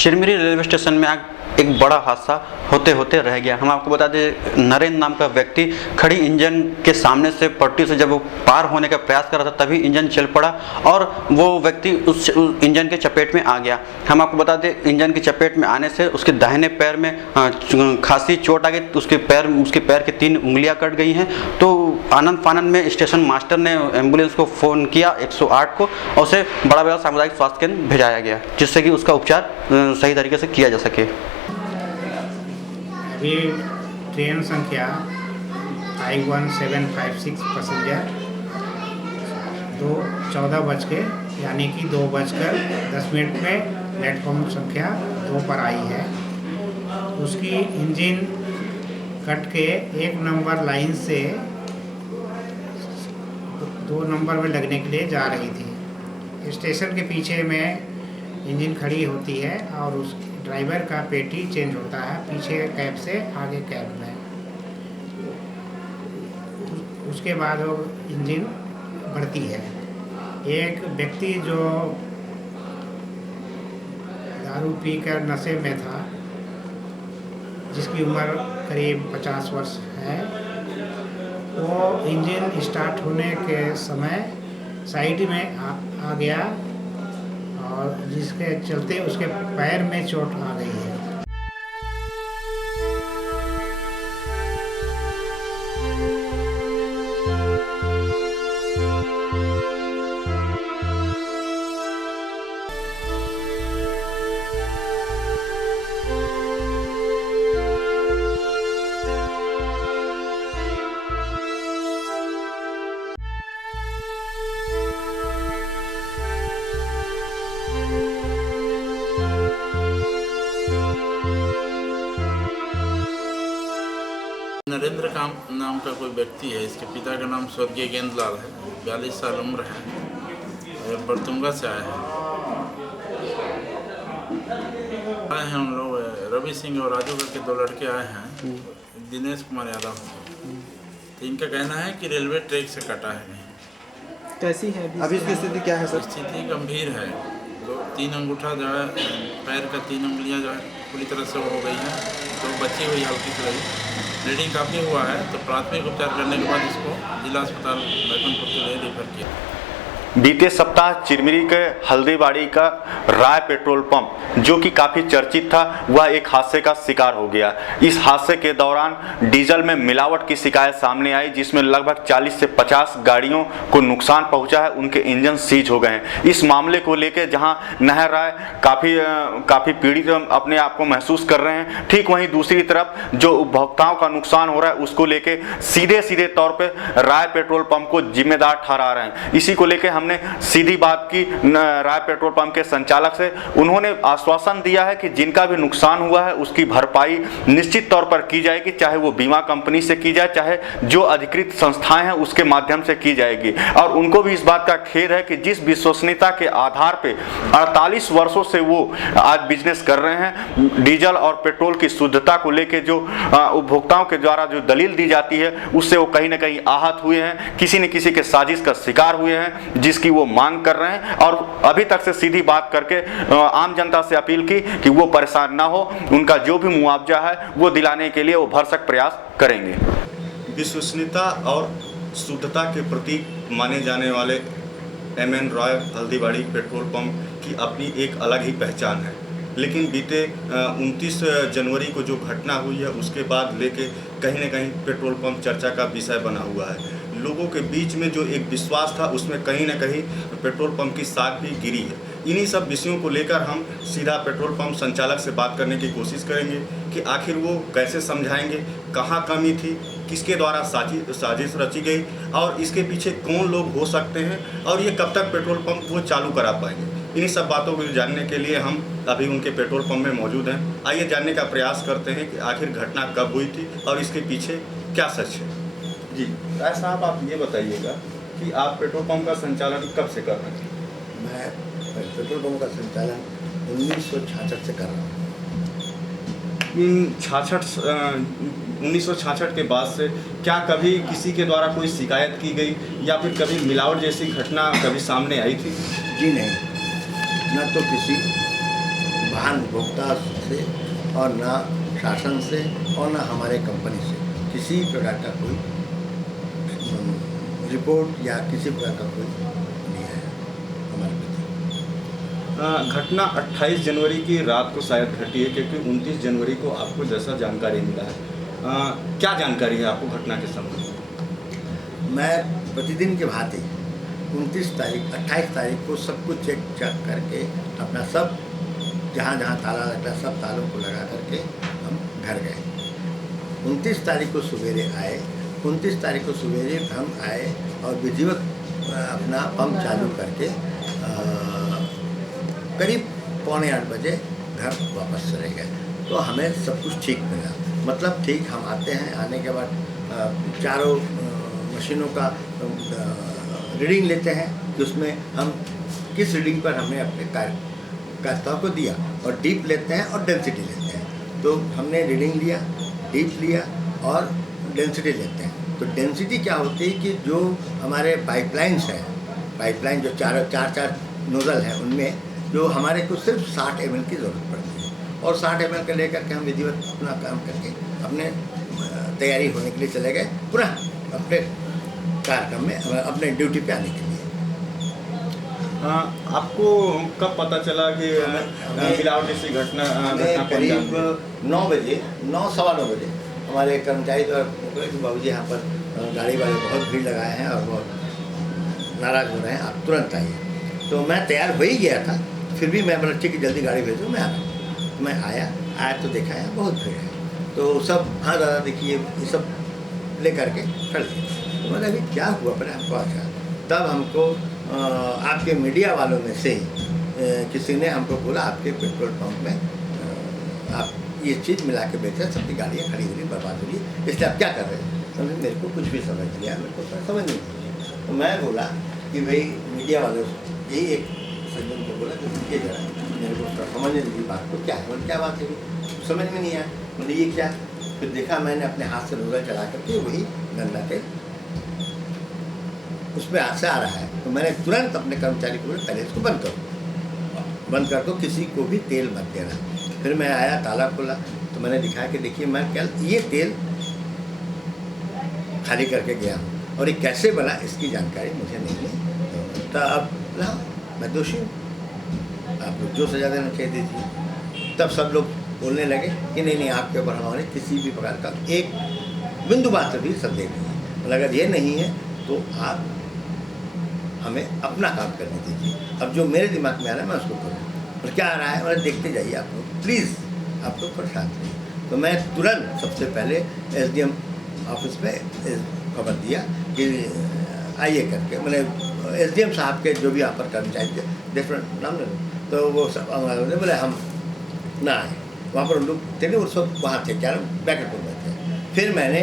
Chirmiri railway station में आग एक बड़ा हादसा होते होते रह गया। हम आपको बता दें, नरेंद्र नाम का व्यक्ति खड़ी इंजन के सामने से पट्टी से जब वो पार होने का प्रयास कर रहा था तभी इंजन चल पड़ा और वो व्यक्ति उस इंजन के चपेट में आ गया। हम आपको बता दें, इंजन की चपेट में आने से उसके दाहिने पैर में खासी चोट आ गई। उसके पैर की 3 उंगलियां कट गई हैं। तो आनंद फानंद में स्टेशन मास्टर ने एम्बुलेंस को फ़ोन किया 108 को और उसे बड़ा बड़ा सामुदायिक स्वास्थ्य केंद्र भेजाया गया, जिससे कि उसका उपचार सही तरीके से किया जा सके। अभी ट्रेन संख्या I1756 पैसेंजर 14 बज के यानी कि 2:10 में प्लेटफॉर्म संख्या 2 पर आई है। उसकी इंजन कट के 1 नंबर लाइन से 2 नंबर में लगने के लिए जा रही थी। स्टेशन के पीछे में इंजन खड़ी होती है और उस ड्राइवर का पेटी चेंज होता है, पीछे कैब से आगे कैब में। उसके बाद वो इंजन बढ़ती है। एक व्यक्ति जो दारू पीकर नशे में था, जिसकी उम्र करीब 50 वर्ष है, वो इंजन स्टार्ट होने के समय साइड में आ गया और जिसके चलते उसके पैर में चोट आ गई है। नरेंद्र नाम का कोई व्यक्ति है। इसके पिता का नाम स्वर्गीय गेंदलाल है। 42 साल उम्र है। बरतुंगा से आए हैं हम लोग। रवि सिंह और राजू करके 2 लड़के आए हैं। दिनेश कुमार यादव। तो इनका कहना है कि रेलवे ट्रैक से कटा है। कैसी है अभी इसकी स्थिति क्या है सर? स्थिति गंभीर है। 3 अंगूठा जो है, पैर का 3 उंगलियां जो है पूरी तरह से हो गई हैं। तो बची हुई हल्की से रही। ब्लीडिंग काफ़ी हुआ है। तो प्राथमिक उपचार करने के बाद इसको जिला अस्पताल बैकुंठपुर के लिए रेफर किया। बीते सप्ताह चिरमिरी के हल्दीबाड़ी का राय पेट्रोल पंप, जो कि काफ़ी चर्चित था, वह एक हादसे का शिकार हो गया। इस हादसे के दौरान डीजल में मिलावट की शिकायत सामने आई, जिसमें लगभग 40 से 50 गाड़ियों को नुकसान पहुंचा है। उनके इंजन सीज हो गए हैं। इस मामले को लेकर जहां नहर राय काफ़ी पीड़ित अपने आप को महसूस कर रहे हैं, ठीक वहीं दूसरी तरफ जो उपभोक्ताओं का नुकसान हो रहा है उसको लेकर सीधे तौर पर राय पेट्रोल पंप को जिम्मेदार ठहरा रहे हैं। इसी को लेकर हमने सीधी बात की राय पेट्रोल पंप के संचालक से। उन्होंने आश्वासन दिया है कि जिनका भी नुकसान हुआ है उसकी भरपाई निश्चित तौर पर की जाएगी, चाहे वो बीमा कंपनी से की जाए, चाहे जो अधिकृत संस्थाएं हैं उसके माध्यम से की जाएगी। और उनको भी इस बात का खेद है कि जिस विश्वसनीयता के आधार पे 48 वर्षों से वो आज बिजनेस कर रहे हैं, डीजल और पेट्रोल की शुद्धता को लेकर जो उपभोक्ताओं के द्वारा जो दलील दी जाती है उससे वो कहीं ना कहीं आहत हुए हैं, किसी न किसी के साजिश का शिकार हुए हैं, जिसकी वो मांग कर रहे हैं। और अभी तक से सीधी बात करके आम जनता से अपील की कि वो परेशान ना हो, उनका जो भी मुआवजा है वो दिलाने के लिए वो भरसक प्रयास करेंगे। विश्वसनीयता और शुद्धता के प्रतीक माने जाने वाले MN Roy Haldibari petrol pump की अपनी एक अलग ही पहचान है। लेकिन बीते 29 जनवरी को जो घटना हुई है उसके बाद लेके कहीं न कहीं पेट्रोल पंप चर्चा का विषय बना हुआ है। लोगों के बीच में जो एक विश्वास था उसमें कहीं न कहीं पेट्रोल पंप की साख भी गिरी है। इन्हीं सब विषयों को लेकर हम सीधा पेट्रोल पंप संचालक से बात करने की कोशिश करेंगे कि आखिर वो कैसे समझाएंगे, कहाँ कमी थी, किसके द्वारा साजिश रची गई और इसके पीछे कौन लोग हो सकते हैं और ये कब तक पेट्रोल पंप वो चालू करा पाएंगे। इन्हीं सब बातों को जानने के लिए हम अभी उनके पेट्रोल पंप में मौजूद हैं। आइए जानने का प्रयास करते हैं कि आखिर घटना कब हुई थी और इसके पीछे क्या सच है। जी राय साहब, आप ये बताइएगा कि आप पेट्रोल पंप का संचालन कब से कर रहे हैं? मैं पेट्रोल पंप का संचालन 1966 से कर रहा हूँ। 1966 के बाद से क्या कभी किसी के द्वारा कोई शिकायत की गई या फिर कभी मिलावट जैसी घटना कभी सामने आई थी? जी नहीं, न तो किसी वाहन उपभोक्ता से और ना शासन से और ना हमारे कंपनी से किसी प्रकार का कोई रिपोर्ट या किसी प्रकार का कोई नहीं है हमारे प्रति। घटना 28 जनवरी की रात को शायद घटी है, क्योंकि 29 जनवरी को आपको जैसा जानकारी मिला है, क्या जानकारी है आपको घटना के संबंध में? मैं प्रतिदिन के भांति 28 तारीख को सब कुछ चेक करके अपना सब जहाँ ताला लगता सब तालों को लगा करके हम घर गए। 29 तारीख को सवेरे आए। 29 तारीख को सवेरे हम आए और विधिवत अपना पंप चालू करके करीब 7:45 बजे घर वापस चले गए। तो हमें सब कुछ ठीक मिला, मतलब ठीक हम आते हैं, आने के बाद चारों मशीनों का रीडिंग लेते हैं कि उसमें हम किस रीडिंग पर हमने अपने कार्यकर्ताओं को दिया, और डीप लेते हैं और डेंसिटी लेते हैं। तो हमने रीडिंग लिया, डीप लिया और डेंसिटी लेते हैं। तो डेंसिटी क्या होती है कि जो हमारे पाइपलाइंस हैं, पाइपलाइन जो चार नोज़ल हैं, उनमें जो हमारे को सिर्फ 60 ml की ज़रूरत पड़ती है, और 60 ml का लेकर के हम विधिवत अपना काम करके अपने तैयारी होने के लिए चले गए, पुनः अपने कार्यक्रम में अपने ड्यूटी पे आने के लिए। आपको कब पता चला कि मिलावटी सी घटना करीब 9 बजे, 9-9:15 बजे हमारे कर्मचारी द्वारा बोले कि बाबूजी यहाँ पर गाड़ी वाले बहुत भीड़ लगाए हैं और बहुत नाराज़ हो रहे हैं, आप तुरंत आइए। तो मैं तैयार हो ही गया था, फिर भी मैं बोला ठीक है जल्दी गाड़ी भेजो, मैं आ रहा हूँ। मैं आया तो देखा है बहुत भीड़ है। तो सब हाँ दादा देखिए ये सब ले करके खड़े थे। तो मैंने अभी क्या हुआ पहले हमको आशा, तब हमको आपके मीडिया वालों में से ही किसी ने हमको बोला आपके पेट्रोल पंप में आप ये चीज़ मिला के बेच रहे, सबकी गाड़ियाँ खड़ी हो रही, बर्बाद हो रही, इसलिए आप क्या कर रहे हैं? समझ मेरे को कुछ भी समझ लिया, मेरे को समझ नहीं आई। तो मैं बोला कि भाई मीडिया वालों यही एक सज्जन को बोला कि देखिए जरा मेरे को समझने लगी बात को, क्या है बोले क्या बात है, समझ में नहीं आया। बोले ये क्या? फिर देखा मैंने अपने हाथ से नोजल चला करके वही गंदा तेल उसमें हाथ से आ रहा है। तो मैंने तुरंत अपने कर्मचारी को बोला पहले इसको बंद कर दो, किसी को भी तेल मत देना। फिर मैं आया, ताला खोला तो मैंने दिखाया कि देखिए मैं कल ये तेल खाली करके गया हूँ और ये कैसे बना इसकी जानकारी मुझे नहीं है। तो अब मैं दोषी हूँ, आप लोग जो सजा देना चाहिए दीजिए। तब सब लोग बोलने लगे कि नहीं आपके ऊपर हमारे किसी भी प्रकार का एक बिंदु मात्र भी संदेह नहीं है, मतलब अगर ये नहीं है तो आप हमें अपना काम करने दीजिए। अब जो मेरे दिमाग में आ रहा है मैं उसको करूँ, और क्या आ रहा है मतलब देखते जाइए आप लोग, प्लीज़ आप लोग परेशान नहीं। तो मैं तुरंत सबसे पहले SDM ऑफिस में खबर दिया कि आइए करके, मैंने SDM साहब के जो भी यहाँ पर कर्मचारी थे, डिफरेंट नाम ले, तो वो सब बोले हम ना आए। वहाँ पर उन लोग थे नहीं, उस वक्त वहाँ थे क्या बैकअप में थे। फिर मैंने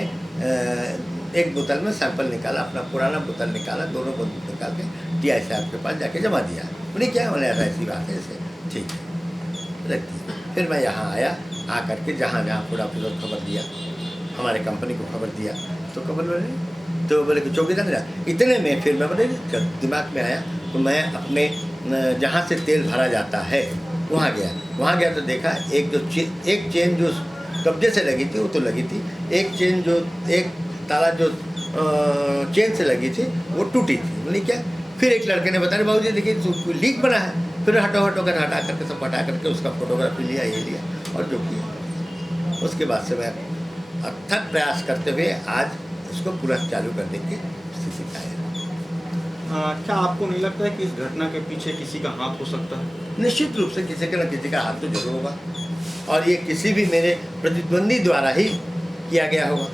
एक बोतल में सैंपल निकाला, अपना पुराना बोतल निकाला, दोनों बोतल निकाल के TI साहब के पास जाके जमा दिया। बोले क्या? बोले ऐसी बात है, ऐसे ठीक है रख दिया। फिर मैं यहाँ आया, आ करके जहाँ पूरा खबर दिया, हमारे कंपनी को खबर दिया, तो खबर बोले तो बोले कि चौकीदार नहीं रहा। इतने में फिर मैं बोले दिमाग में आया तो मैं अपने जहाँ से तेल भरा जाता है वहाँ गया तो देखा एक चेन जो कब्जे से लगी थी वो तो लगी थी, एक ताला जो चेन से लगी थी वो टूटी थी। बोली क्या? फिर एक लड़के ने बताया बाबूजी देखिए कोई लीक बना है। फिर हटो कर हटा करके सब हटा करके उसका फोटोग्राफी लिया, ये लिया और जो किया। उसके बाद से मैं अथक प्रयास करते हुए आज इसको पूरा चालू करने की स्थिति का है। क्या आपको नहीं लगता है कि इस घटना के पीछे किसी का हाथ हो सकता है? निश्चित रूप से किसी का न किसी का हाथ तो जरूर होगा, और ये किसी भी मेरे प्रतिद्वंदी द्वारा ही किया गया होगा।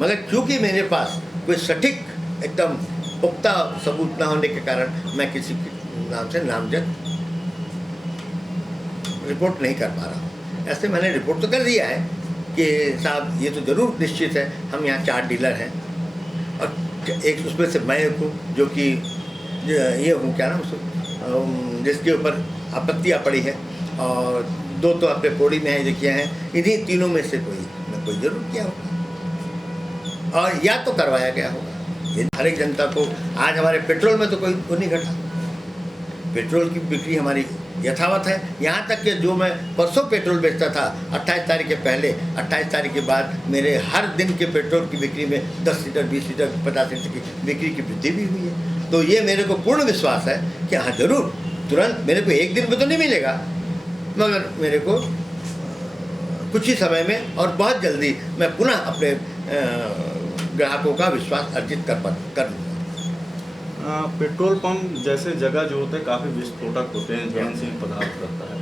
मगर क्योंकि मेरे पास कोई सटीक एकदम पुख्ता सबूत न होने के कारण मैं किसी के नाम से नामजद रिपोर्ट नहीं कर पा रहा हूँ। ऐसे मैंने रिपोर्ट तो कर दिया है कि साहब ये तो ज़रूर निश्चित है, हम यहाँ 4 डीलर हैं और एक उसमें से मैं हूँ जो कि ये हूँ क्या नाम उसको जिसके ऊपर आपत्तियाँ पड़ी है, और 2 तो अपने पौड़ी में है जो किया है। इन्हीं तीनों में से कोई ज़रूर किया होगा और या तो करवाया गया होगा। हर एक जनता को आज हमारे पेट्रोल में तो कोई नहीं घटा, पेट्रोल की बिक्री हमारी यथावत है। यहाँ तक कि जो मैं परसों पेट्रोल बेचता था 28 तारीख के पहले, 28 तारीख के बाद मेरे हर दिन के पेट्रोल की बिक्री में 10 लीटर, 20 लीटर, 50 लीटर की बिक्री की वृद्धि भी हुई है। तो ये मेरे को पूर्ण विश्वास है कि हाँ ज़रूर, तुरंत मेरे को एक दिन में तो नहीं मिलेगा, मगर मेरे को कुछ ही समय में और बहुत जल्दी मैं पुनः अपने ग्राहकों का विश्वास अर्जित कर लूँगा। पेट्रोल पंप जैसे जगह जो होते हैं काफ़ी विस्फोटक होते हैं, ज्वलनशील पदार्थ रहता है,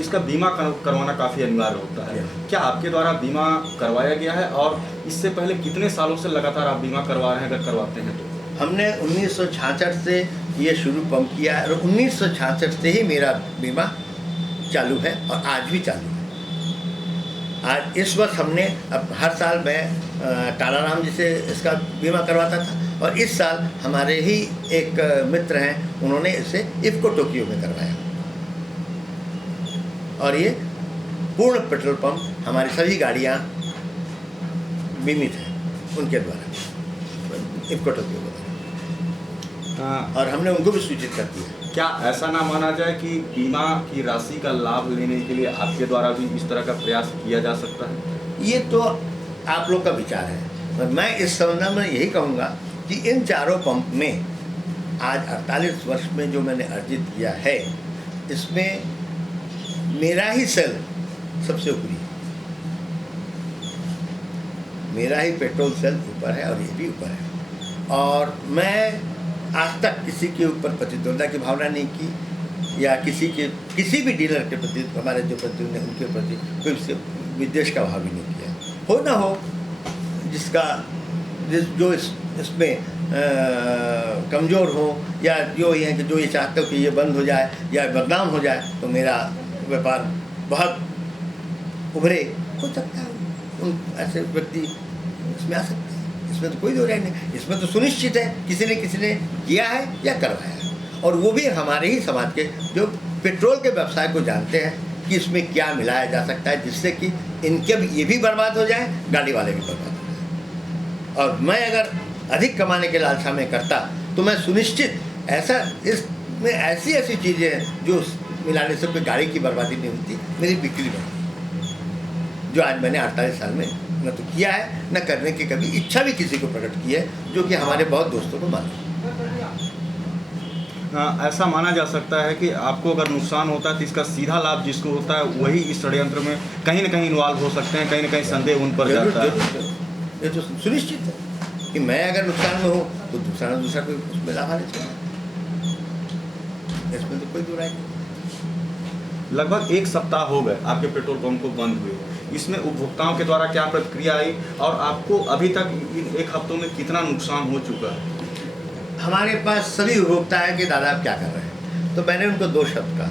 इसका बीमा करवाना काफ़ी अनिवार्य होता है। क्या आपके द्वारा बीमा करवाया गया है और इससे पहले कितने सालों से लगातार आप बीमा करवा रहे हैं, अगर करवाते हैं तो? हमने 1966 से ये शुरू पंप किया है और 1966 से ही मेरा बीमा चालू है और आज भी चालू है। आज इस वर्ष हमने अब हर साल मैं टालाराम जी से इसका बीमा करवाता था और इस साल हमारे ही एक मित्र हैं, उन्होंने इसे इफ्को टोक्यो में करवाया और ये पूर्ण पेट्रोल पंप हमारी सभी गाड़ियाँ बीमित हैं उनके द्वारा, इफ्को टोक्यो के द्वारा, और हमने उनको भी सूचित कर दिया। क्या ऐसा ना माना जाए कि बीमा की राशि का लाभ लेने के लिए आपके द्वारा भी इस तरह का प्रयास किया जा सकता है? ये तो आप लोग का विचार है। मैं इस संबंध में यही कहूँगा कि इन चारों पंप में आज 48 वर्ष में जो मैंने अर्जित किया है, इसमें मेरा ही सेल सबसे ऊपरी है, मेरा ही पेट्रोल सेल ऊपर है और ये भी ऊपर है। और मैं आज तक किसी के ऊपर प्रतिद्वंद्विता की भावना नहीं की या किसी भी डीलर के प्रति, हमारे जो प्रतिद्वंदी उनके प्रति कोई विद्वेष का भाव भी नहीं किया। हो ना हो, जो इसमें कमज़ोर हो या जो ये है कि जो ये चाहते हो कि ये बंद हो जाए या बदनाम हो जाए, तो मेरा व्यापार बहुत उभरे हो सकता है, उन ऐसे व्यक्ति इसमें आ सकते हैं। इसमें तो कोई दो राय नहीं, इसमें तो सुनिश्चित है किसी ने किया है या करवाया है, और वो भी हमारे ही समाज के जो पेट्रोल के व्यवसाय को जानते हैं कि इसमें क्या मिलाया जा सकता है जिससे कि इनके भी ये भी बर्बाद हो जाए, गाड़ी वाले भी बर्बाद हो जाए। और मैं अगर अधिक कमाने के लालसा में करता तो मैं सुनिश्चित ऐसा इसमें ऐसी चीज़ें हैं जो मिलाने से कोई गाड़ी की बर्बादी नहीं होती, मेरी बिक्री बढ़ती, जो आज मैंने 48 साल में न तो किया है, न करने की कभी इच्छा भी किसी को प्रकट की है, जो कि हमारे बहुत दोस्तों को मालूम। ऐसा माना जा सकता है कि आपको अगर नुकसान होता है तो इसका सीधा लाभ जिसको होता है वही इस षड्यंत्र में कहीं ना कहीं इन्वॉल्व हो सकते हैं, कहीं ना कहीं संदेह उन पर जाता है। ये तो सुनिश्चित है कि मैं अगर नुकसान में हूँ तो दूसरा कोई उसमें लाभ आना चाहिए, इसमें तो कोई दो राय नहीं। लगभग 1 सप्ताह हो गए आपके पेट्रोल पंप को बंद हुए, इसमें उपभोक्ताओं के द्वारा क्या प्रतिक्रिया आई और आपको अभी तक इन 1 हफ्तों में कितना नुकसान हो चुका है? हमारे पास सभी उपभोक्ता है कि दादा आप क्या कर रहे हैं, तो मैंने उनको 2 शब्द कहा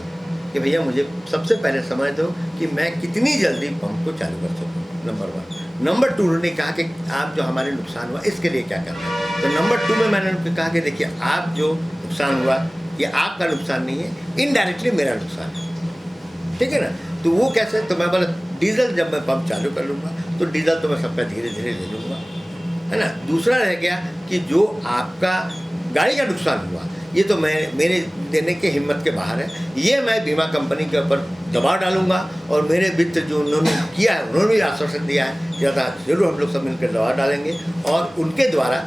कि भैया मुझे सबसे पहले समझ दो कि मैं कितनी जल्दी पंप को चालू कर सकूँ, नंबर 1। नंबर 2 उन्होंने कहा कि आप जो हमारे नुकसान हुआ इसके लिए क्या कर रहे हैं। तो नंबर 2 में मैंने उनको कहा कि देखिए आप जो नुकसान हुआ ये आपका नुकसान नहीं है, इनडायरेक्टली मेरा नुकसान है, ठीक है ना। तो वो कैसे, तो मैं बोला डीजल जब मैं पंप चालू कर लूँगा तो डीजल तो मैं सबका धीरे धीरे ले लूँगा, है ना। दूसरा रह गया कि जो आपका गाड़ी का नुकसान हुआ ये तो मेरे देने के हिम्मत के बाहर है, ये मैं बीमा कंपनी के ऊपर दबाव डालूंगा। और मेरे मित्र जो उन्होंने किया है उन्होंने भी आश्वासन दिया है कि दादा जरूर हम लोग सब मिलकर दबाव डालेंगे और उनके द्वारा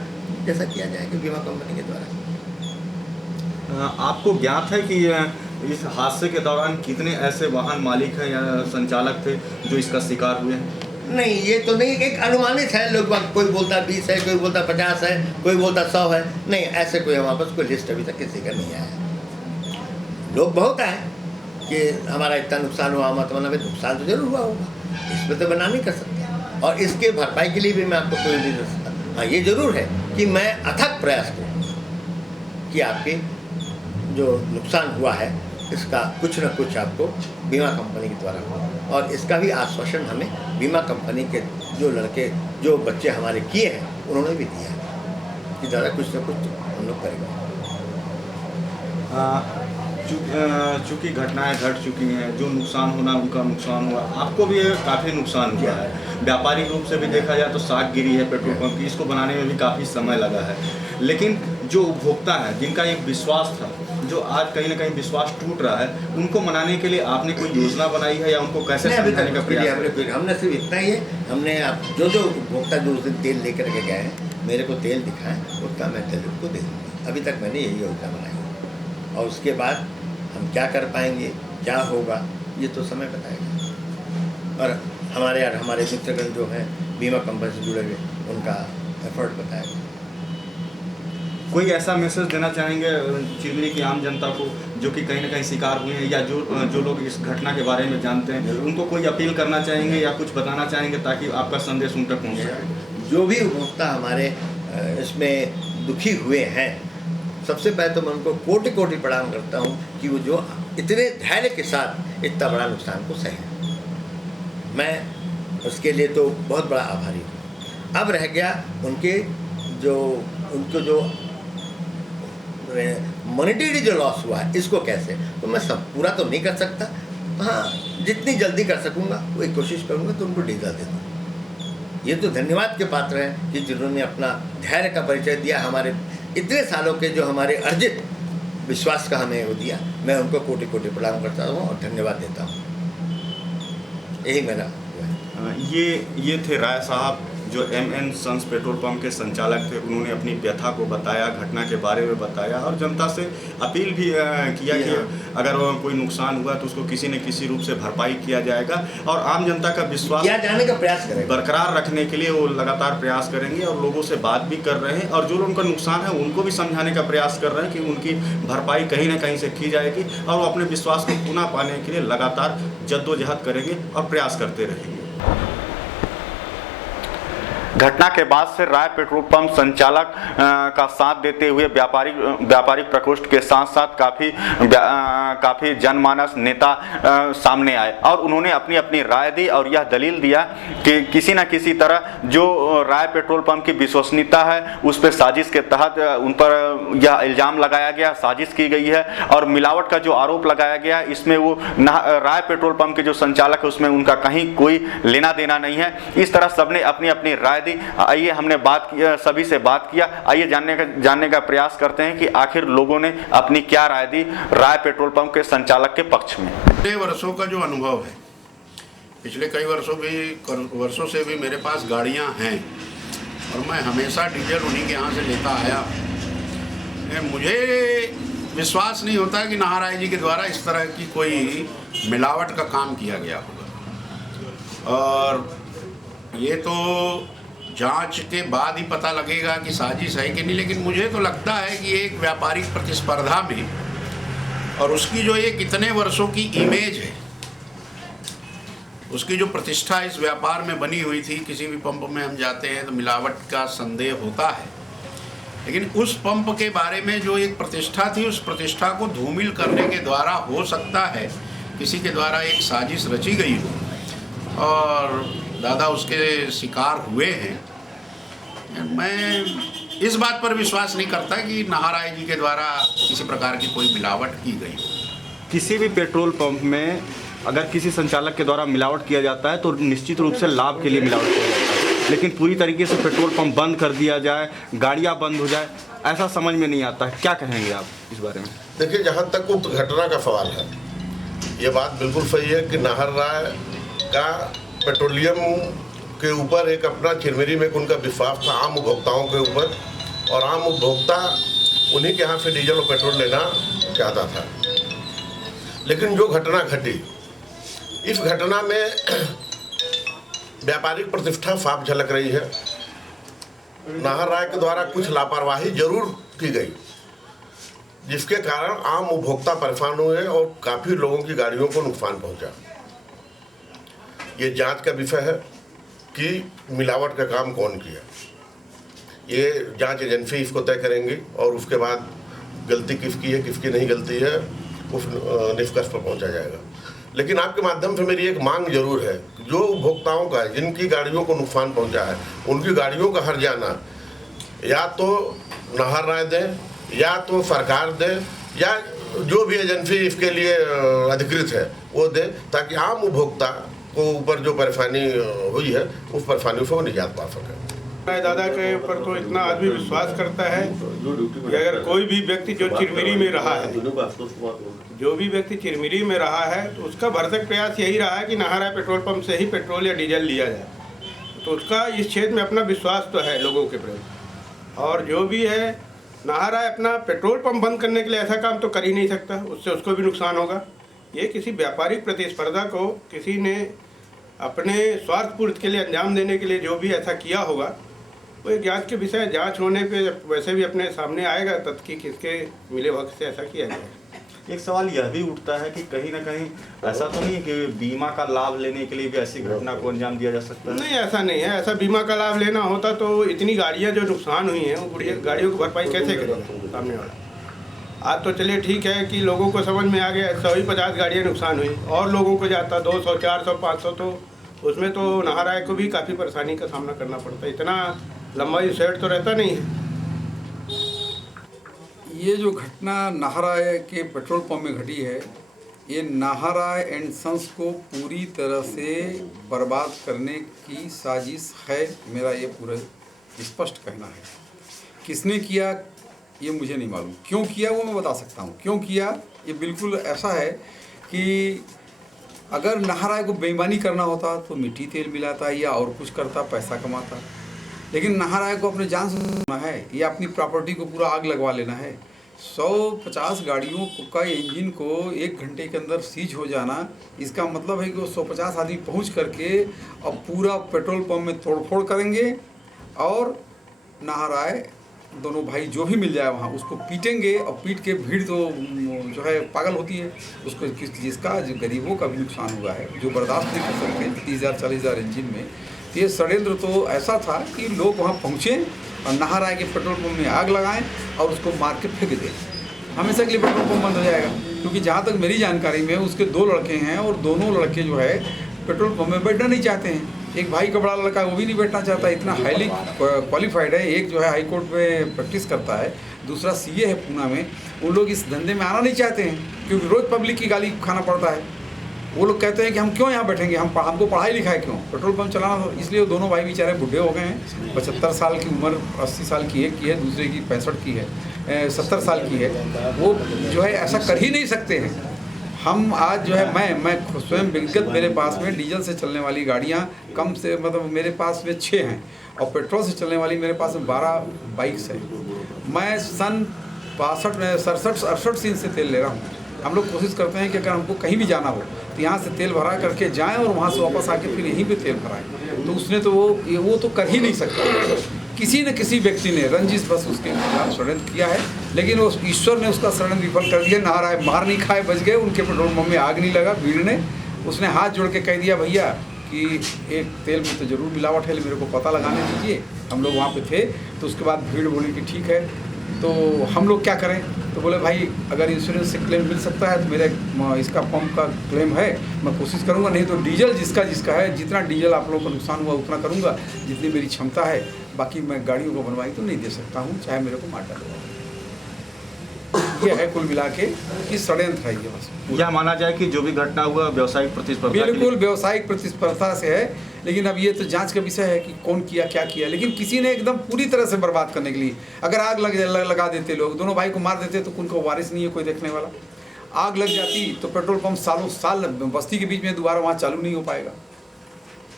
जैसा किया जाएगा बीमा कंपनी के द्वारा। आपको ज्ञात है कि इस हादसे के दौरान कितने ऐसे वाहन मालिक हैं या संचालक थे जो इसका शिकार हुए हैं? नहीं, ये तो नहीं, एक अनुमानित है, लोग कोई बोलता 20 है, कोई बोलता 50 है, कोई बोलता 100 है, नहीं ऐसे कोई हमारे पास कोई लिस्ट अभी तक किसी का नहीं आया। लोग बहुत आए कि हमारा इतना नुकसान हुआ, मतलब नुकसान तो जरूर हुआ होगा, इसमें तो बना नहीं कर सकते, और इसके भरपाई के लिए भी मैं आपको कोई नहीं दे सकता। हाँ ये ज़रूर है कि मैं अथक प्रयास करूँगा कि आपके जो नुकसान हुआ है इसका कुछ न कुछ आपको बीमा कंपनी के द्वारा हो, और इसका भी आश्वासन हमें बीमा कंपनी के जो लड़के जो बच्चे हमारे किए हैं उन्होंने भी दिया है कि दादा कुछ न कुछ हम लोग करेंगे। चूँकि घटनाएं घट चुकी हैं, जो नुकसान होना उनका नुकसान हुआ, आपको भी काफ़ी नुकसान हुआ है। व्यापारिक रूप से भी देखा जाए तो साख गिरी है पेट्रोल पंप की, इसको बनाने में भी काफ़ी समय लगा है, लेकिन जो उपभोक्ता हैं जिनका एक विश्वास था जो आज कहीं ना कहीं विश्वास टूट रहा है, उनको मनाने के लिए आपने कोई योजना बनाई है या उनको कैसे नहीं, अभी समझाने का तक प्रयास? हमने सिर्फ इतना ही है, हमने अब जो उपभोक्ता जो उस दिन तेल लेकर के गए हैं, मेरे को तेल दिखाएं, उतना मैं तेल उनको दे दूँगा। अभी तक मैंने यही योजना बनाई है, और उसके बाद हम क्या कर पाएंगे, क्या होगा, ये तो समय बताएगा। और हमारे मित्रगण जो हैं बीमा कंपनी से जुड़े हुए, उनका एफर्ट बताएगा। कोई ऐसा मैसेज देना चाहेंगे चिरमिरी की आम जनता को जो कि कहीं ना कहीं शिकार हुए हैं, या जो लोग इस घटना के बारे में जानते हैं, उनको कोई अपील करना चाहेंगे या कुछ बताना चाहेंगे ताकि आपका संदेश उन तक पहुँच सके? जो भी उपभोक्ता हमारे इसमें दुखी हुए हैं, सबसे पहले तो मैं उनको कोटि कोटि प्रणाम करता हूँ कि वो जो इतने धैर्य के साथ इतना बड़ा नुकसान को सहे। मैं उसके लिए तो बहुत बड़ा आभारी हूँ। अब रह गया उनको जो मॉनेटरी जो लॉस हुआ है, इसको कैसे, तो मैं सब पूरा तो नहीं कर सकता, हाँ जितनी जल्दी कर सकूँगा वही कोशिश करूँगा, तो उनको डीजल दे दूँ। ये तो धन्यवाद के पात्र हैं कि जिन्होंने अपना धैर्य का परिचय दिया, हमारे इतने सालों के जो हमारे अर्जित विश्वास का हमें वो दिया। मैं उनको कोटि कोटि प्रणाम करता हूँ और धन्यवाद देता हूँ। यही मेरा ये थे राय साहब, जो एमएन सन्स पेट्रोल पंप के संचालक थे। उन्होंने अपनी व्यथा को बताया, घटना के बारे में बताया और जनता से अपील भी किया कि अगर कोई नुकसान हुआ तो उसको किसी न किसी रूप से भरपाई किया जाएगा, और आम जनता का विश्वास किया जाने का प्रयास करेंगे, बरकरार रखने के लिए वो लगातार प्रयास करेंगे और लोगों से बात भी कर रहे हैं, और जो लोगों का नुकसान है उनको भी समझाने का प्रयास कर रहे हैं कि उनकी भरपाई कहीं ना कहीं से की जाएगी, और वो अपने विश्वास को पुनः पाने के लिए लगातार जद्दोजहद करेंगे और प्रयास करते रहेंगे। घटना के बाद से राय पेट्रोल पंप संचालक का साथ देते हुए व्यापारिक प्रकोष्ठ के साथ साथ काफ़ी जनमानस नेता सामने आए और उन्होंने अपनी अपनी राय दी और यह दलील दिया कि किसी न किसी तरह जो राय पेट्रोल पंप की विश्वसनीयता है उस पर साजिश के तहत उन पर यह इल्ज़ाम लगाया गया, साजिश की गई है, और मिलावट का जो आरोप लगाया गया इसमें वो राय पेट्रोल पंप के जो संचालक है उसमें उनका कहीं कोई लेना देना नहीं है। इस तरह सबने अपनी अपनी राय। आइए हमने सभी से बात किया, आइए जानने का प्रयास करते हैं कि आखिर लोगों ने अपनी क्या राय दी राय पेट्रोल पंप के संचालक के पक्ष में। पिछले वर्षों का जो अनुभव है, पिछले कई वर्षों से भी मेरे पास गाड़ियां हैं और मैं हमेशा डीजल उन्हीं के यहाँ से लेता आया। मुझे विश्वास नहीं होता कि नाहराय जी के द्वारा इस तरह की कोई मिलावट का काम किया गया होगा, और ये तो जांच के बाद ही पता लगेगा कि साजिश है कि नहीं। लेकिन मुझे तो लगता है कि एक व्यापारिक प्रतिस्पर्धा में और उसकी जो एक इतने वर्षों की इमेज है, उसकी जो प्रतिष्ठा इस व्यापार में बनी हुई थी, किसी भी पंप में हम जाते हैं तो मिलावट का संदेह होता है, लेकिन उस पंप के बारे में जो एक प्रतिष्ठा थी उस प्रतिष्ठा को धूमिल करने के द्वारा हो सकता है किसी के द्वारा एक साजिश रची गई हो और दादा उसके शिकार हुए हैं। मैं इस बात पर विश्वास नहीं करता कि नाहराय जी के द्वारा किसी प्रकार की कोई मिलावट की गई हो। किसी भी पेट्रोल पंप में अगर किसी संचालक के द्वारा मिलावट किया जाता है तो निश्चित रूप से लाभ के लिए मिलावट किया जाता है, लेकिन पूरी तरीके से पेट्रोल पंप बंद कर दिया जाए, गाड़ियाँ बंद हो जाए, ऐसा समझ में नहीं आता है। क्या कहेंगे आप इस बारे में? देखिए, जहाँ तक उक्त घटना का सवाल है, ये बात बिल्कुल सही है कि नाहरराय का पेट्रोलियम के ऊपर एक अपना चिरमिरी में उनका विश्वास था आम उपभोक्ताओं के ऊपर, और आम उपभोक्ता उन्हीं के यहाँ से डीजल और पेट्रोल लेना चाहता था। लेकिन जो घटना घटी, इस घटना में व्यापारिक प्रतिष्ठा साफ झलक रही है। नाहरराय के द्वारा कुछ लापरवाही जरूर की गई, जिसके कारण आम उपभोक्ता परेशान हुए और काफ़ी लोगों की गाड़ियों को नुकसान पहुंचा। ये जांच का विषय है कि मिलावट का काम कौन किया। ये जांच एजेंसी इसको तय करेंगी और उसके बाद गलती किसकी है किसकी नहीं गलती है उस निष्कर्ष पर पहुंचा जाएगा। लेकिन आपके माध्यम से मेरी एक मांग जरूर है, जो उपभोक्ताओं का जिनकी गाड़ियों को नुकसान पहुंचा है उनकी गाड़ियों का हर्जाना या तो नाहरराय दें या तो सरकार दे या जो भी एजेंसी इसके लिए अधिकृत है वो दे, ताकि आम उपभोक्ता को ऊपर जो परेशानी हुई है उस परेशानी से वो निजात पा सके। दादा के ऊपर तो इतना आदमी विश्वास करता है कि अगर कोई भी व्यक्ति जो चिरमिरी में रहा है, जो भी व्यक्ति चिरमिरी में रहा है, तो उसका भरसक प्रयास यही रहा है कि नाहरा पेट्रोल पंप से ही पेट्रोल या डीजल लिया जाए। तो उसका इस क्षेत्र में अपना विश्वास तो है लोगों के प्रति। और जो भी है, नाहरा अपना पेट्रोल पंप बंद करने के लिए ऐसा काम तो कर ही नहीं सकता, उससे उसको भी नुकसान होगा। ये किसी व्यापारिक प्रतिस्पर्धा को किसी ने अपने स्वार्थ पूर्ति के लिए अंजाम देने के लिए जो भी ऐसा किया होगा, वो एक जांच के विषय, जांच होने पे वैसे भी अपने सामने आएगा तब कि किसके मिले वक्त से ऐसा किया जाए। एक सवाल यह भी उठता है कि कहीं ना कहीं ऐसा तो नहीं है कि बीमा का लाभ लेने के लिए भी ऐसी घटना को अंजाम दिया जा सकता है? नहीं, ऐसा नहीं है। ऐसा बीमा का लाभ लेना होता तो इतनी गाड़ियाँ जो नुकसान हुई हैं वो गाड़ियों की भरपाई कैसे करेगा सामने वाला? आज तो चलिए ठीक है कि लोगों को समझ में आ गया 150 गाड़ियाँ नुकसान हुई, और लोगों को जाता 200, 400, 500, तो उसमें तो नाहरा को भी काफ़ी परेशानी का सामना करना पड़ता है। इतना लंबा सेट तो रहता नहीं है। ये जो घटना नाहरा के पेट्रोल पंप में घटी है, ये नाहरा एंड सन्स को पूरी तरह से बर्बाद करने की साजिश है। मेरा ये पूरा स्पष्ट कहना है। किसने किया ये मुझे नहीं मालूम, क्यों किया वो मैं बता सकता हूँ। क्यों किया ये बिल्कुल ऐसा है कि अगर नाहरा को बेईमानी करना होता तो मिट्टी तेल मिलाता या और कुछ करता, पैसा कमाता। लेकिन नाहरा को अपने जान से होना है या अपनी प्रॉपर्टी को पूरा आग लगवा लेना है। 150 गाड़ियों का इंजन को 1 घंटे के अंदर सीज हो जाना, इसका मतलब है कि वो 150 आदमी पहुंच करके अब पूरा पेट्रोल पंप में तोड़फोड़ करेंगे और नाहरा दोनों भाई जो भी मिल जाए वहाँ उसको पीटेंगे। और पीट के भीड़ तो जो है पागल होती है, उसको जिसका जो गरीबों का भी नुकसान हुआ है, जो बर्दाश्त नहीं कर सकते 30,000 40,000 इंजन में। तो ये षड्यंत्र तो ऐसा था कि लोग वहाँ पहुँचे और नाहरा के पेट्रोल पंप में आग लगाएं और उसको मार के फेंक दें। हमेशा के लिए पेट्रोल पंप बंद हो जाएगा। क्योंकि जहाँ तक मेरी जानकारी में उसके 2 लड़के हैं और दोनों लड़के जो है पेट्रोल पंप में बैठना नहीं चाहते हैं। एक भाई का बड़ा लड़का वो भी नहीं बैठना चाहता, इतना हाईली क्वालिफाइड है। एक जो है हाई कोर्ट में प्रैक्टिस करता है, दूसरा सीए है पूना में। उन लोग इस धंधे में आना नहीं चाहते हैं क्योंकि रोज़ पब्लिक की गाली खाना पड़ता है। वो लोग कहते हैं कि हम क्यों यहाँ बैठेंगे, हमको पढ़ाई लिखाई क्यों, पेट्रोल पंप चलाना। तो इसलिए वो दोनों भाई बेचारे बूढ़े हो गए हैं। 75 साल की उम्र, 80 साल की एक की है, दूसरे की 65 की है, 70 साल की है। वो जो है ऐसा कर ही नहीं सकते हैं। हम आज जो है मैं स्वयं व्यक्तिगत मेरे पास में डीजल से चलने वाली गाड़ियाँ कम से मतलब मेरे पास में 6 हैं और पेट्रोल से चलने वाली मेरे पास में 12 बाइक्स हैं। मैं सन 67-68 से इनसे तेल ले रहा हूँ। हम लोग कोशिश करते हैं कि अगर हमको कहीं भी जाना हो तो यहाँ से तेल भरा करके जाएं और वहाँ से वापस आके फिर यहीं पे तेल भराएं। तो उसने तो वो तो कर ही नहीं सकता। किसी न किसी व्यक्ति ने रंजिश बस उसके खिलाफ षड्यंत्र किया है, लेकिन वो ईश्वर ने उसका षड्यंत्र विफल कर दिया। नाहरा मार नहीं खाए बच गए, उनके पेट्रोल पंप में आग नहीं लगा। भीड़ ने उसने हाथ जोड़ के कह दिया भैया कि एक तेल में तो ज़रूर मिलावट है, मेरे को पता लगाने दीजिए। हम लोग वहाँ पे थे तो उसके बाद भीड़ बोली कि ठीक है तो हम लोग क्या करें। तो बोले भाई अगर इंश्योरेंस से क्लेम मिल सकता है तो मेरा इसका पंप का क्लेम है, मैं कोशिश करूँगा। नहीं तो डीजल जिसका है, जितना डीजल आप लोगों को नुकसान हुआ उतना करूँगा जितनी मेरी क्षमता है। बाकी मैं गाड़ियों को बनवाई तो नहीं दे सकता हूँ, चाहे मेरे को मार डालो। ये है कुल मिला के कि षड्यंत्र है ये। बस यह माना जाए कि जो भी घटना हुआ व्यवसायिक प्रतिस्पर्धा, बिल्कुल व्यवसायिक प्रतिस्पर्धा से है। लेकिन अब ये तो जांच का विषय है कि कौन किया क्या किया। लेकिन किसी ने एकदम पूरी तरह से बर्बाद करने के लिए अगर आग लगा देते, लोग दोनों भाई को मार देते तो उनको वारिस नहीं है कोई देखने वाला। आग लग जाती तो पेट्रोल पंप सालों साल बस्ती के बीच में दोबारा वहाँ चालू नहीं हो पाएगा।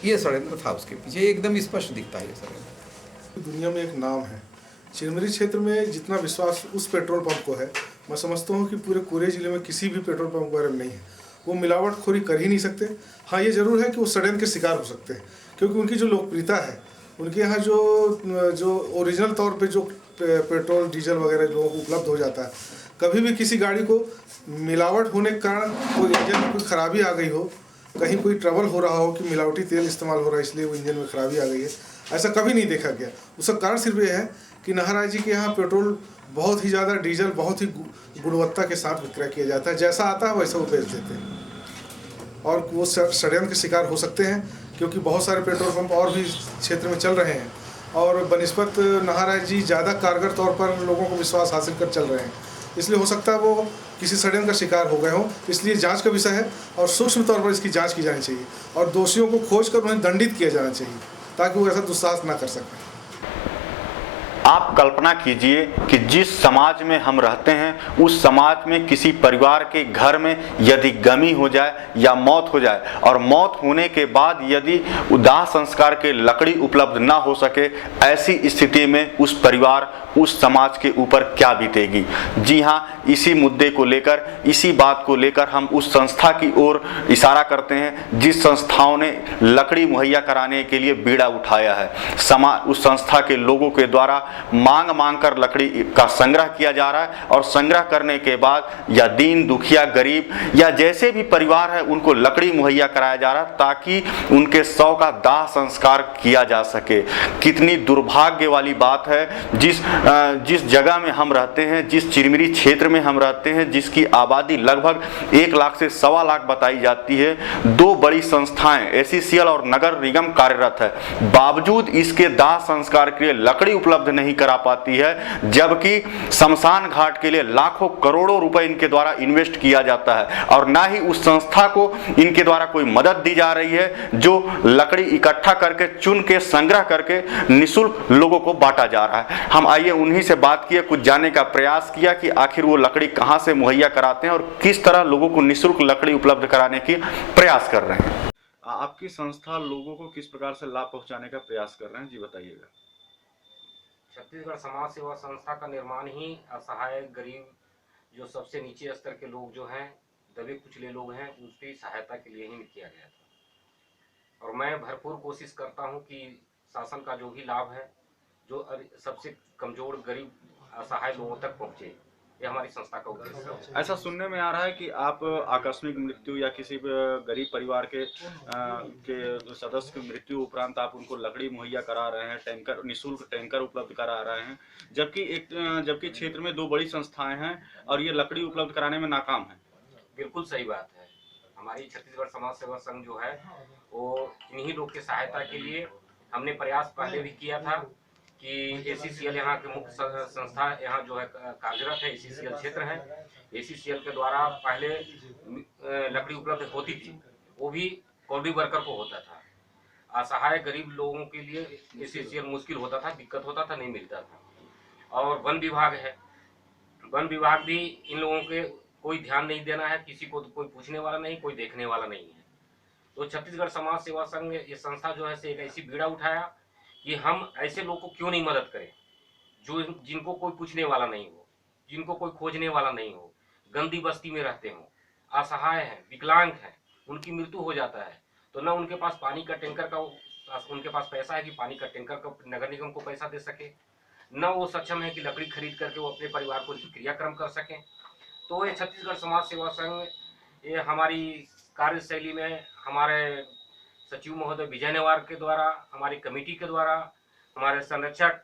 ये षड्यंत्र था उसके पीछे, एकदम स्पष्ट दिखता है ये षड्यंत्र। दुनिया में एक नाम है चिरमिरी क्षेत्र में, जितना विश्वास उस पेट्रोल पंप को है, मैं समझता हूँ कि पूरे ज़िले में किसी भी पेट्रोल पंप के बारे में नहीं है। वो मिलावटखोरी कर ही नहीं सकते। हाँ, ये ज़रूर है कि वो षड्यंत्र के शिकार हो सकते हैं, क्योंकि उनकी जो लोकप्रियता है, उनके यहाँ जो ओरिजिनल तौर पे जो पेट्रोल डीजल वगैरह लोगों को उपलब्ध हो जाता है, कभी भी किसी गाड़ी को मिलावट होने के कारण कोई इंजन में कोई खराबी आ गई हो, कहीं कोई ट्रबल हो रहा हो कि मिलावटी तेल इस्तेमाल हो रहा है इसलिए वो इंजन में खराबी आ गई है, ऐसा कभी नहीं देखा गया। उसका कारण सिर्फ ये है कि नाहरा जी के यहाँ पेट्रोल बहुत ही ज़्यादा, डीजल बहुत ही गुणवत्ता के साथ विक्रय किया जाता है। जैसा आता है वैसा वो बेच देते हैं और वो षड्यंत्र के शिकार हो सकते हैं, क्योंकि बहुत सारे पेट्रोल पंप और भी क्षेत्र में चल रहे हैं और बनिस्बत नाहरा जी ज़्यादा कारगर तौर पर लोगों को विश्वास हासिल कर चल रहे हैं। इसलिए हो सकता है वो किसी षड्यंत्र का शिकार हो गए हों। इसलिए जांच का विषय है और सूक्ष्म तौर पर इसकी जांच की जानी चाहिए और दोषियों को खोज कर उन्हें दंडित किया जाना चाहिए ताकि वो ऐसा दुस्साहस ना कर सकें। आप कल्पना कीजिए कि जिस समाज में हम रहते हैं उस समाज में किसी परिवार के घर में यदि गमी हो जाए या मौत हो जाए और मौत होने के बाद यदि दाह संस्कार के लकड़ी उपलब्ध ना हो सके, ऐसी स्थिति में उस परिवार उस समाज के ऊपर क्या बीतेगी। जी हाँ, इसी मुद्दे को लेकर, इसी बात को लेकर हम उस संस्था की ओर इशारा करते हैं जिस संस्थाओं ने लकड़ी मुहैया कराने के लिए बीड़ा उठाया है। उस संस्था के लोगों के द्वारा मांग कर लकड़ी का संग्रह किया जा रहा है और संग्रह करने के बाद या दीन दुखिया गरीब या जैसे भी परिवार है उनको लकड़ी मुहैया कराया जा रहा है ताकि उनके शव का दाह संस्कार किया जा सके। कितनी दुर्भाग्य वाली बात है। जिस जगह में हम रहते हैं, जिस चिरमिरी क्षेत्र में हम रहते हैं, जिसकी आबादी लगभग 1 लाख से 1.25 लाख बताई जाती है, 2 बड़ी संस्थाएं एसीसीएल और नगर निगम कार्यरत है, बावजूद इसके दाह संस्कार के लिए लकड़ी उपलब्ध नहीं करा पाती है, जबकि शमशान घाट के लिए लाखों करोड़ों रुपए इनके द्वारा इन्वेस्ट किया जाता है और ना ही उस संस्था को इनके द्वारा कोई मदद दी जा रही है जो लकड़ी इकट्ठा करके चुन के संग्रह करके निःशुल्क लोगों को बांटा जा रहा है। हम आइए उन्हीं से बात किए, कुछ जानने का प्रयास किया कि आखिर वो लकड़ी कहां से मुहैया कराते हैं और किस तरह लोगों को निःशुल्क लकड़ी उपलब्ध कराने की प्रयास कर रहे हैं। आपकी संस्था लोगों को किस प्रकार से लाभ पहुंचाने का प्रयास कर रहे हैं, जी बताइएगा। छत्तीसगढ़ समाज सेवा संस्था का निर्माण ही असहाय गरीब जो सबसे नीचे स्तर के लोग जो हैं, दबे कुचले लोग हैं, उसकी सहायता के लिए ही किया गया था। और मैं भरपूर कोशिश करता हूं कि शासन का जो भी लाभ है जो सबसे कमजोर गरीब असहाय लोगों तक पहुंचे, ये हमारी संस्था का उद्देश्य है। ऐसा सुनने में आ रहा है कि आप आकस्मिक मृत्यु या किसी गरीब परिवार के सदस्य की मृत्यु उपरांत आप उनको लकड़ी मुहैया करा रहे हैं, टैंकर निःशुल्क टैंकर उपलब्ध करा रहे हैं, जबकि क्षेत्र में 2 बड़ी संस्थाएं हैं और ये लकड़ी उपलब्ध कराने में नाकाम है। बिल्कुल सही बात है। हमारी छत्तीसगढ़ समाज सेवा संघ जो है वो इन्हीं लोग की सहायता के लिए हमने प्रयास पहले भी किया था कि एसीसीएल यहाँ के मुख्य संस्था यहाँ जो है कार्यरत है, एसीसीएल क्षेत्र है, एसीसीएल के द्वारा पहले लकड़ी उपलब्ध होती थी, वो भी कौड़ी वर्कर को होता था। असहाय गरीब लोगों के लिए एसीसीएल मुश्किल होता था, दिक्कत होता था, नहीं मिलता था। और वन विभाग है, वन विभाग भी इन लोगों के कोई ध्यान नहीं देना है, किसी को कोई पूछने वाला नहीं, कोई देखने वाला नहीं है। तो छत्तीसगढ़ समाज सेवा संघ ये संस्था जो है से एक ऐसी बीड़ा उठाया कि हम ऐसे लोगों को क्यों नहीं मदद करें जो जिनको कोई पूछने वाला नहीं हो, जिनको कोई खोजने वाला नहीं हो, गंदी बस्ती में रहते हो, असहाय हैं, विकलांग हैं, उनकी मृत्यु हो जाता है तो न उनके पास पानी का टैंकर का उनके पास पैसा है कि पानी का टैंकर का नगर निगम को पैसा दे सके, न वो सक्षम है कि लकड़ी खरीद करके वो अपने परिवार को क्रियाक्रम कर सकें। तो ये छत्तीसगढ़ समाज सेवा संघ ये हमारी कार्यशैली में हमारे सचिव महोदय विजय नेवार के द्वारा, हमारी कमेटी के द्वारा, हमारे संरक्षक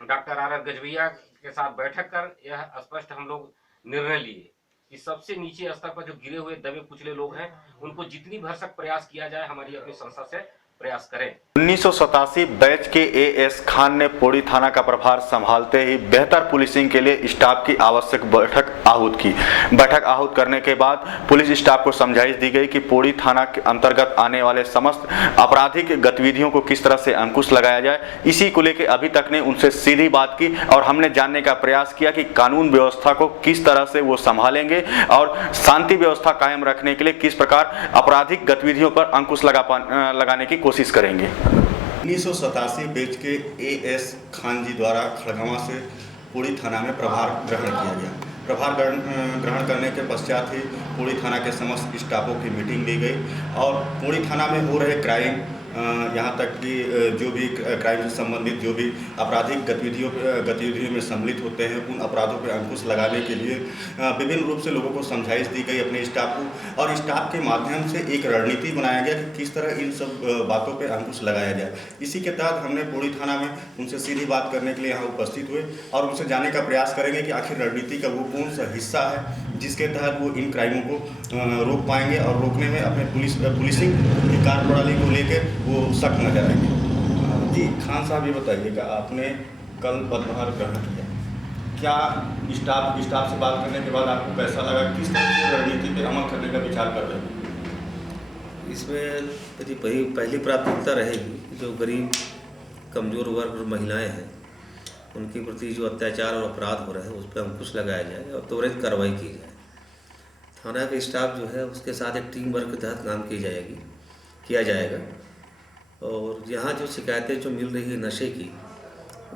डॉक्टर आर गजबिया के साथ बैठक कर यह स्पष्ट हम लोग निर्णय लिए कि सबसे नीचे स्तर पर जो गिरे हुए दबे कुचले लोग हैं उनको जितनी भरसक प्रयास किया जाए हमारी अपनी संस्था से प्रयास करें। 1987 बैच के एएस खान ने पौड़ी थाना का प्रभार संभालते ही बेहतर पुलिसिंग के लिए स्टाफ की आवश्यक बैठक आहूत की। बैठक आहूत करने के बाद पुलिस स्टाफ को समझाइश दी गई कि पौड़ी थाना के अंतर्गत आने वाले समस्त आपराधिक गतिविधियों को किस तरह से अंकुश लगाया जाए। इसी को लेकर अभी तक ने उनसे सीधी बात की और हमने जानने का प्रयास किया कि कानून व्यवस्था को किस तरह से वो संभालेंगे और शांति व्यवस्था कायम रखने के लिए किस प्रकार आपराधिक गतिविधियों पर अंकुश लगाने की कोशिश करेंगे। 1987 बैच के एएस खान जी द्वारा खड़गवां से पौड़ी थाना में प्रभार ग्रहण किया गया। प्रभार ग्रहण करने के पश्चात ही पौड़ी थाना के समस्त स्टाफों की मीटिंग ली गई और पौड़ी थाना में हो रहे क्राइम यहाँ तक कि जो भी क्राइम से संबंधित जो भी आपराधिक गतिविधियों में सम्मिलित होते हैं उन अपराधों पर अंकुश लगाने के लिए विभिन्न रूप से लोगों को समझाइश दी गई अपने स्टाफ को और स्टाफ के माध्यम से एक रणनीति बनाया गया कि किस तरह इन सब बातों पर अंकुश लगाया जाए। इसी के तहत हमने पौड़ी थाना में उनसे सीधी बात करने के लिए यहाँ उपस्थित हुए और उनसे जानने का प्रयास करेंगे कि आखिर रणनीति का वो कौन सा हिस्सा है जिसके तहत वो इन क्राइमों को रोक पाएंगे और रोकने में अपने पुलिसिंग की कार्यप्रणाली को लेकर वो सख्त नजर आएंगे। जी खान साहब ये बताइएगा, आपने कल पदभार ग्रहण किया, क्या स्टाफ से बात करने के बाद आपको कैसा लगा, किस तरह की रणनीति पे अमल करने का विचार कर रहे हैं? इसमें पहली प्राथमिकता रहेगी जो गरीब कमज़ोर वर्ग और महिलाएं हैं उनके प्रति जो अत्याचार और अपराध हो रहे हैं उस पर अंकुश लगाया जाए और त्वरित कार्रवाई की जाए। थाना का स्टाफ जो है उसके साथ एक टीम वर्क के तहत काम किया जाएगा और यहाँ जो शिकायतें जो मिल रही है नशे की,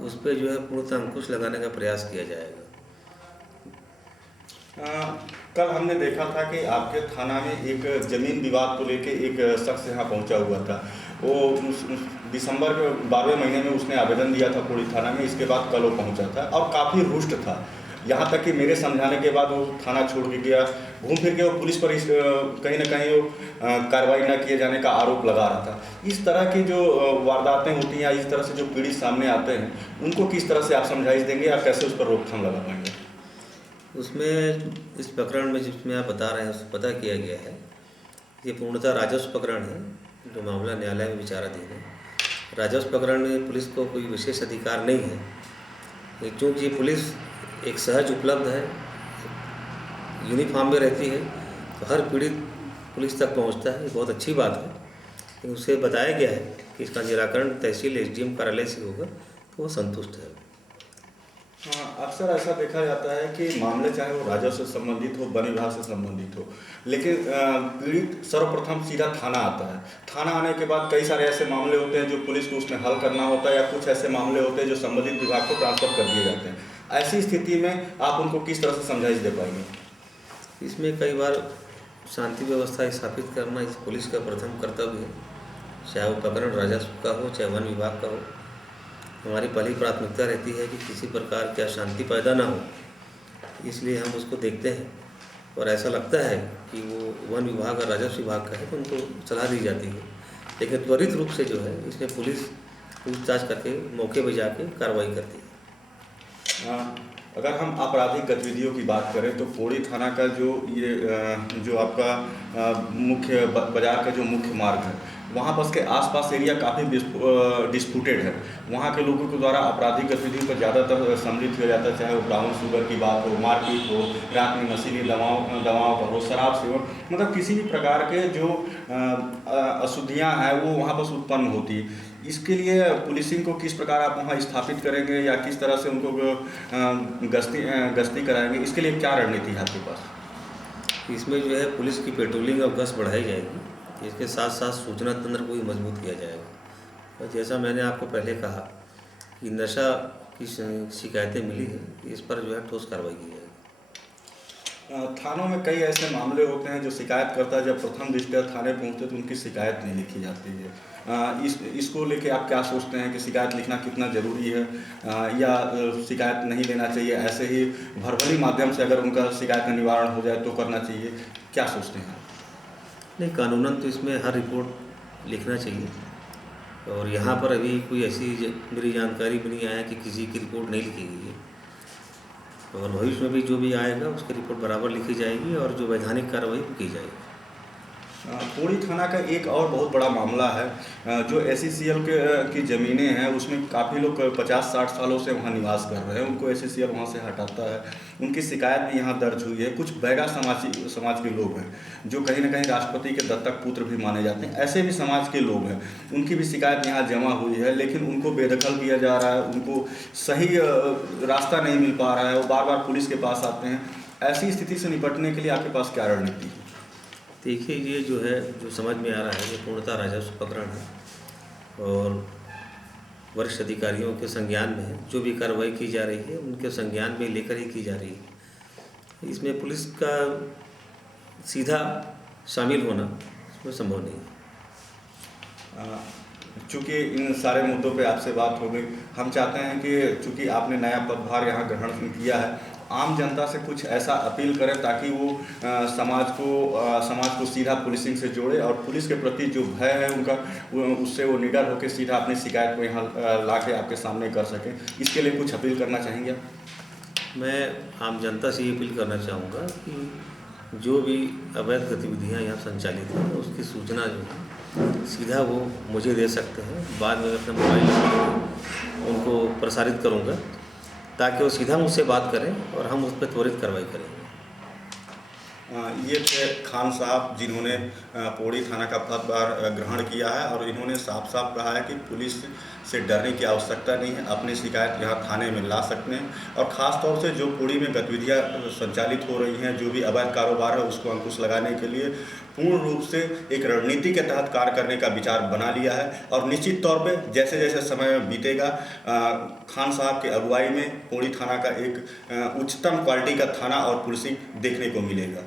उस पर जो है पूर्णतः अंकुश लगाने का प्रयास किया जाएगा। कल हमने देखा था कि आपके थाना में एक ज़मीन विवाद को लेके एक शख्स यहाँ पहुँचा हुआ था। वो दिसंबर के 12वें महीने में उसने आवेदन दिया था पुलिस थाना में, इसके बाद कल वो पहुँचा था और काफ़ी रुष्ट था। यहाँ तक कि मेरे समझाने के बाद वो थाना छोड़ के गया, घूम फिर के वो पुलिस पर कहीं ना कहीं वो कार्रवाई न किए जाने का आरोप लगा रहा था। इस तरह की जो वारदातें होती हैं या इस तरह से जो पीड़ित सामने आते हैं, उनको किस तरह से आप समझाइश देंगे या कैसे उस पर रोकथाम लगा पाएंगे? उसमें इस प्रकरण में जिसमें आप बता रहे हैं उसको पता किया गया है, ये पूर्णतः राजस्व प्रकरण है जो मामला न्यायालय में विचाराधीन है। राजस्व प्रकरण में पुलिस को कोई विशेष अधिकार नहीं है, क्योंकि पुलिस एक सहज उपलब्ध है, यूनिफॉर्म में रहती है तो हर पीड़ित पुलिस तक पहुंचता है, ये बहुत अच्छी बात है। लेकिन उसे बताया गया है कि इसका निराकरण तहसील SDM कार्यालय से होगा तो वो संतुष्ट है। हाँ, अक्सर ऐसा देखा जाता है कि मामले चाहे वो राजस्व से संबंधित हो, वन विभाग से संबंधित हो, लेकिन पीड़ित सर्वप्रथम सीधा थाना आता है। थाना आने के बाद कई सारे ऐसे मामले होते हैं जो पुलिस को उसमें हल करना होता है या कुछ ऐसे मामले होते हैं जो संबंधित विभाग को ट्रांसफर कर दिए जाते हैं। ऐसी स्थिति में आप उनको किस तरह से समझाइश दे पाएंगे? इसमें कई बार शांति व्यवस्था स्थापित करना इस पुलिस का प्रथम कर्तव्य है, चाहे वो प्रकरण राजस्व का हो चाहे वन विभाग का हो। हमारी पहली प्राथमिकता रहती है कि किसी प्रकार की अशांति पैदा ना हो, इसलिए हम उसको देखते हैं और ऐसा लगता है कि वो वन विभाग और राजस्व विभाग का है तो उनको सलाह दी जाती है। लेकिन त्वरित रूप से जो है इसमें पुलिस पूछताछ करके मौके पर जाके कार्रवाई करती है। अगर हम आपराधिक गतिविधियों की बात करें तो पौड़ी थाना का जो आपका मुख्य बाजार का जो मुख्य मार्ग है, वहाँ पर के आसपास एरिया काफ़ी डिस्प्यूटेड है। वहाँ के लोगों के द्वारा आपराधिक गतिविधियों पर ज़्यादातर सम्मिलित किया जाता है, चाहे वो ब्राउन शुगर की बात हो, मारपीट हो, रात में नशीली दवाओं पर हो, शराब सेवन, मतलब किसी भी प्रकार के जो अशुद्धियाँ हैं वो वहाँ पर उत्पन्न होती है। इसके लिए पुलिसिंग को किस प्रकार आप वहाँ स्थापित करेंगे या किस तरह से उनको गश्ती कराएंगे, इसके लिए क्या रणनीति है आपके पास? इसमें जो है पुलिस की पेट्रोलिंग और गश्त बढ़ाई जाएगी, इसके साथ साथ सूचना तंत्र को भी मजबूत किया जाएगा। और जैसा मैंने आपको पहले कहा कि नशा की शिकायतें मिली है, इस पर जो है ठोस कार्रवाई की जाएगी। थानों में कई ऐसे मामले होते हैं जो शिकायतकर्ता जब प्रथम दृष्टया थाने पहुंचते तो उनकी शिकायत नहीं लिखी जाती है। इसको लेके आप क्या सोचते हैं कि शिकायत लिखना कितना ज़रूरी है या शिकायत नहीं लेना चाहिए, ऐसे ही भरभरी माध्यम से अगर उनका शिकायत का निवारण हो जाए तो करना चाहिए, क्या सोचते हैं? नहीं, कानूनन तो इसमें हर रिपोर्ट लिखना चाहिए और यहाँ पर अभी कोई ऐसी मेरी जानकारी भी नहीं आया कि किसी की रिपोर्ट नहीं लिखी गई है और भविष्य में भी जो भी आएगा उसकी रिपोर्ट बराबर लिखी जाएगी और जो वैधानिक कार्रवाई की जाएगी। पौड़ी थाना का एक और बहुत बड़ा मामला है जो SCCL की ज़मीनें हैं, उसमें काफ़ी लोग 50-60 सालों से वहाँ निवास कर रहे हैं, उनको SCCL वहाँ से हटाता है। उनकी शिकायत भी यहाँ दर्ज हुई है। कुछ बैगा समाज के लोग हैं जो कहीं ना कहीं राष्ट्रपति के दत्तक पुत्र भी माने जाते हैं, ऐसे भी समाज के लोग हैं, उनकी भी शिकायत यहाँ जमा हुई है, लेकिन उनको बेदखल किया जा रहा है, उनको सही रास्ता नहीं मिल पा रहा है, वो बार बार पुलिस के पास आते हैं। ऐसी स्थिति से निपटने के लिए आपके पास क्या रणनीति है? देखिए, ये जो है जो समझ में आ रहा है ये पूर्णतः राजस्व प्रकरण है और वरिष्ठ अधिकारियों के संज्ञान में है। जो भी कार्रवाई की जा रही है उनके संज्ञान में लेकर ही की जा रही है। इसमें पुलिस का सीधा शामिल होना इसमें संभव नहीं है। चूँकि इन सारे मुद्दों पे आपसे बात हो गई, हम चाहते हैं कि चूँकि आपने नया पदभार यहाँ ग्रहण किया है, आम जनता से कुछ ऐसा अपील करें ताकि वो समाज को सीधा पुलिसिंग से जोड़े और पुलिस के प्रति जो भय है उनका उससे वो निडर होकर सीधा अपनी शिकायत को यहाँ ला के आपके सामने कर सकें। इसके लिए कुछ अपील करना चाहेंगे? मैं आम जनता से ये अपील करना चाहूँगा कि जो भी अवैध गतिविधियाँ यहाँ संचालित हैं उसकी सूचना जो है सीधा वो मुझे दे सकते हैं। बाद में अपने मोबाइल नंबर उनको प्रसारित करूँगा ताकि वो सीधा मुझसे बात करें और हम उस पर त्वरित कार्रवाई करेंगे। ये थे खान साहब जिन्होंने पौड़ी थाना का पदभार ग्रहण किया है और इन्होंने साफ साफ कहा है कि पुलिस से डरने की आवश्यकता नहीं है, अपनी शिकायत यहाँ थाने में ला सकते हैं। और ख़ास तौर से जो पौड़ी में गतिविधियाँ संचालित हो रही हैं, जो भी अवैध कारोबार है उसको अंकुश लगाने के लिए पूर्ण रूप से एक रणनीति के तहत कार्य करने का विचार बना लिया है। और निश्चित तौर पे जैसे जैसे समय बीतेगा खान साहब के अगुवाई में पौड़ी थाना का एक उच्चतम क्वालिटी का थाना और पुलिसिंग देखने को मिलेगा।